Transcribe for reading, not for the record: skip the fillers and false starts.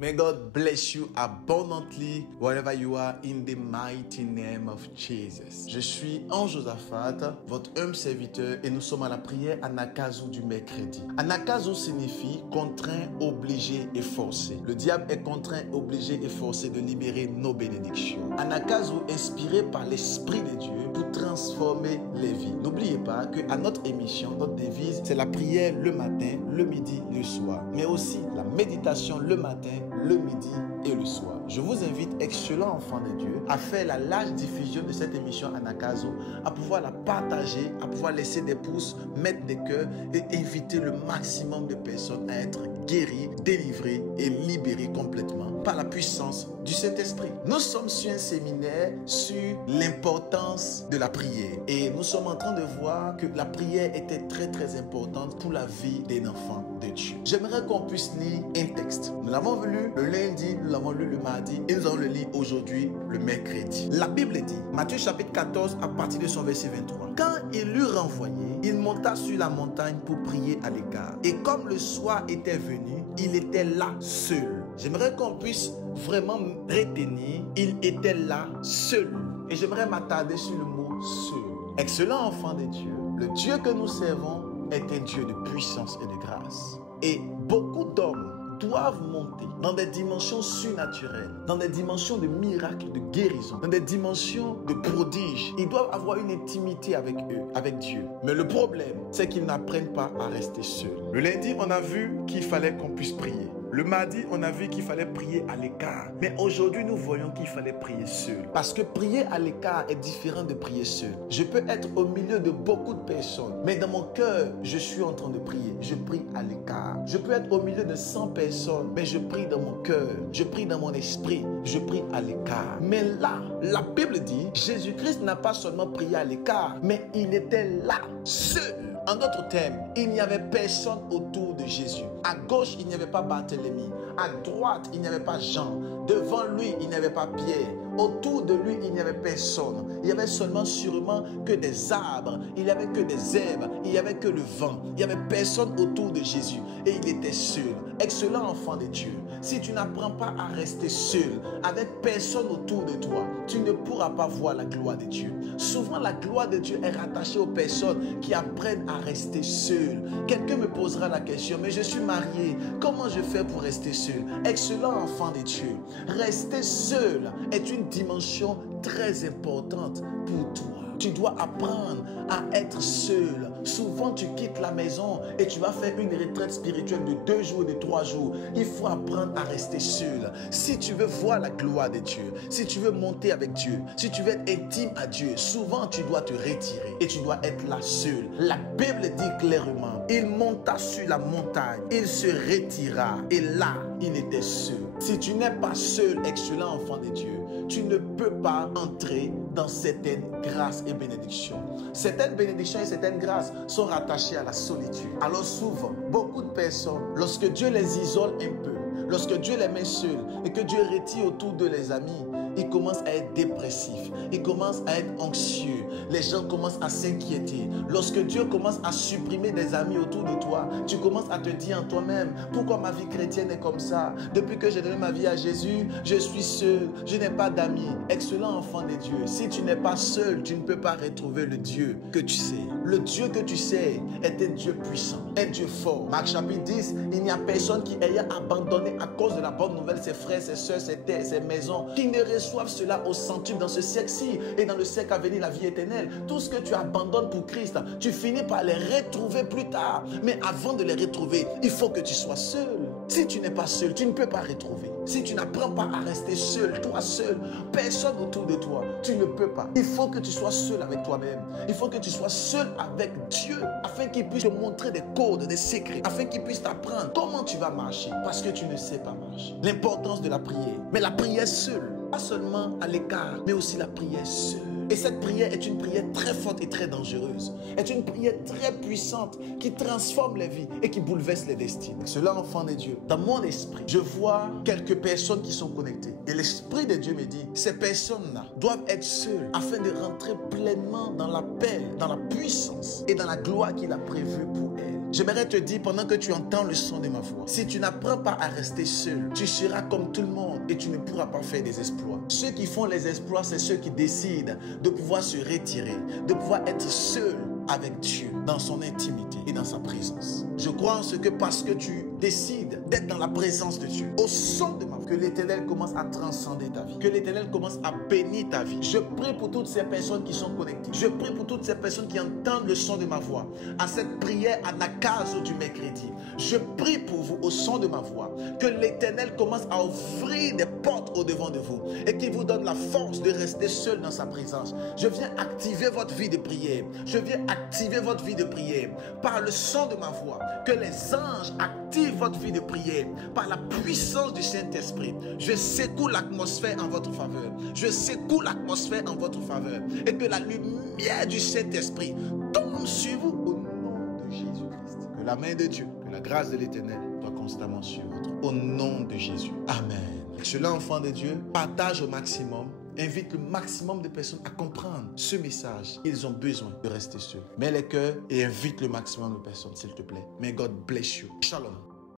May God bless you abundantly wherever you are in the mighty name of Jesus. Je suis Anne-Josaphat, votre humble serviteur, et nous sommes à la prière Anagkazo du mercredi. Anagkazo signifie contraint, obligé et forcé. Le diable est contraint, obligé et forcé de libérer nos bénédictions. Anagkazo inspiré par l'Esprit de Dieu pour transformer les vies. N'oubliez pas qu'à notre émission, notre devise, c'est la prière le matin, le midi, le soir. Mais aussi la méditation le matin, le midi et le soir. Je vous invite, excellents enfants de Dieu, à faire la large diffusion de cette émission Anagkazo, à pouvoir la partager, à pouvoir laisser des pouces, mettre des cœurs et inviter le maximum de personnes à être guéries, délivrées et libérées complètement par la puissance du Saint-Esprit. Nous sommes sur un séminaire sur l'importance de la prière et nous sommes en train de voir que la prière était très importante pour la vie d'un enfant de Dieu. J'aimerais qu'on puisse lire un texte. Nous l'avons lu le lundi, nous l'avons lu le mardi et nous allons le lire aujourd'hui, le mercredi. La Bible dit, Matthieu chapitre 14 à partir de son verset 23. Quand il l'eut renvoyé, il monta sur la montagne pour prier à l'écart. Et comme le soir était venu, il était là seul. J'aimerais qu'on puisse vraiment retenir, il était là seul. Et j'aimerais m'attarder sur le mot seul. Excellent enfant de Dieu, le Dieu que nous servons est un Dieu de puissance et de grâce. Et beaucoup d'hommes doivent monter dans des dimensions surnaturelles, dans des dimensions de miracles, de guérison, dans des dimensions de prodiges. Ils doivent avoir une intimité avec eux, avec Dieu. Mais le problème, c'est qu'ils n'apprennent pas à rester seuls. Le lundi, on a vu qu'il fallait qu'on puisse prier. Le mardi, on a vu qu'il fallait prier à l'écart. Mais aujourd'hui, nous voyons qu'il fallait prier seul. Parce que prier à l'écart est différent de prier seul. Je peux être au milieu de beaucoup de personnes, mais dans mon cœur, je suis en train de prier. Je prie à l'écart. Je peux être au milieu de 100 personnes, mais je prie dans mon cœur. Je prie dans mon esprit. Je prie à l'écart. Mais là, la Bible dit, Jésus-Christ n'a pas seulement prié à l'écart, mais il était là, seul. En d'autres termes, il n'y avait personne autour de Jésus. À gauche, il n'y avait pas Barthélemy. À droite, il n'y avait pas Jean. Devant lui, il n'y avait pas Pierre. Autour de lui, il n'y avait personne. Il y avait seulement sûrement que des arbres. Il n'y avait que des herbes. Il n'y avait que le vent. Il n'y avait personne autour de Jésus. Et il était seul. Excellent enfant de Dieu. Si tu n'apprends pas à rester seul, avec personne autour de toi, tu ne pourras pas voir la gloire de Dieu. Souvent, la gloire de Dieu est rattachée aux personnes qui apprennent à rester seules. Quelqu'un me posera la question, mais je suis marié. Comment je fais pour rester seul? Excellent enfant de Dieu. Rester seul est une dimension très importante pour toi. Tu dois apprendre à être seul. Souvent, tu quittes la maison et tu vas faire une retraite spirituelle de 2 jours, de 3 jours. Il faut apprendre à rester seul. Si tu veux voir la gloire de Dieu, si tu veux monter avec Dieu, si tu veux être intime à Dieu, souvent tu dois te retirer et tu dois être là seul. La Bible dit clairement, il monta sur la montagne, il se retira et là, il était seul. Si tu n'es pas seul, excellent enfant de Dieu, tu ne peux pas entrer dans certaines grâces et bénédictions. Certaines bénédictions et certaines grâces sont rattachées à la solitude. Alors souvent, beaucoup de personnes, lorsque Dieu les isole un peu, lorsque Dieu les met seuls et que Dieu retire autour de les amis, ils commencent à être dépressifs, ils commencent à être anxieux, les gens commencent à s'inquiéter. Lorsque Dieu commence à supprimer des amis autour de toi, tu commences à te dire en toi-même, pourquoi ma vie chrétienne est comme ça? Depuis que j'ai donné ma vie à Jésus, je suis seul, je n'ai pas d'amis. Excellent enfant de Dieu, si tu n'es pas seul, tu ne peux pas retrouver le Dieu que tu sais. Le Dieu que tu sais est un Dieu puissant, un Dieu fort. Marc chapitre 10, il n'y a personne qui ayant abandonné à cause de la bonne nouvelle ses frères, ses soeurs, ses terres, ses maisons, qui ne reçoivent cela au centuple dans ce siècle-ci et dans le siècle à venir, la vie éternelle. Tout ce que tu abandonnes pour Christ, tu finis par les retrouver plus tard. Mais avant de les retrouver, il faut que tu sois seul. Si tu n'es pas seul, tu ne peux pas retrouver. Si tu n'apprends pas à rester seul, toi seul, personne autour de toi, tu ne peux pas. Il faut que tu sois seul avec toi-même. Il faut que tu sois seul avec Dieu afin qu'il puisse te montrer des codes, des secrets, afin qu'il puisse t'apprendre comment tu vas marcher parce que tu ne sais pas marcher. L'importance de la prière. Mais la prière seule, pas seulement à l'écart, mais aussi la prière seule. Et cette prière est une prière très forte et très dangereuse. Est une prière très puissante qui transforme les vies et qui bouleverse les destinées. Cela, enfant de Dieu, dans mon esprit, je vois quelques personnes qui sont connectées. Et l'Esprit de Dieu me dit, ces personnes-là doivent être seules afin de rentrer pleinement dans l'appel, dans la puissance et dans la gloire qu'il a prévue pour elles. J'aimerais te dire pendant que tu entends le son de ma voix, si tu n'apprends pas à rester seul, tu seras comme tout le monde et tu ne pourras pas faire des exploits. Ceux qui font les exploits, c'est ceux qui décident de pouvoir se retirer, de pouvoir être seul avec Dieu, dans son intimité et dans sa présence. Je crois en ce que parce que tu décides d'être dans la présence de Dieu, au son de ma voix, que l'Éternel commence à transcender ta vie, que l'Éternel commence à bénir ta vie. Je prie pour toutes ces personnes qui sont connectées. Je prie pour toutes ces personnes qui entendent le son de ma voix, à cette prière à Nakazo du mercredi. Je prie pour vous au son de ma voix, que l'Éternel commence à ouvrir des portes au-devant de vous et qu'il vous donne la force de rester seul dans sa présence. Je viens activer votre vie de prière. Je viens activer votre vie de prière par le son de ma voix. Que les anges activent votre vie de prière par la puissance du Saint-Esprit. Je secoue l'atmosphère en votre faveur. Je secoue l'atmosphère en votre faveur. Et que la lumière du Saint-Esprit tombe sur vous au nom de Jésus-Christ. Que la main de Dieu, que la grâce de l'Éternel soit constamment sur vous. Au nom de Jésus. Amen. Cela, enfant de Dieu, partage au maximum. Invite le maximum de personnes à comprendre ce message. Ils ont besoin de rester seuls. Mets les cœurs et invite le maximum de personnes, s'il te plaît. May God bless you. Shalom.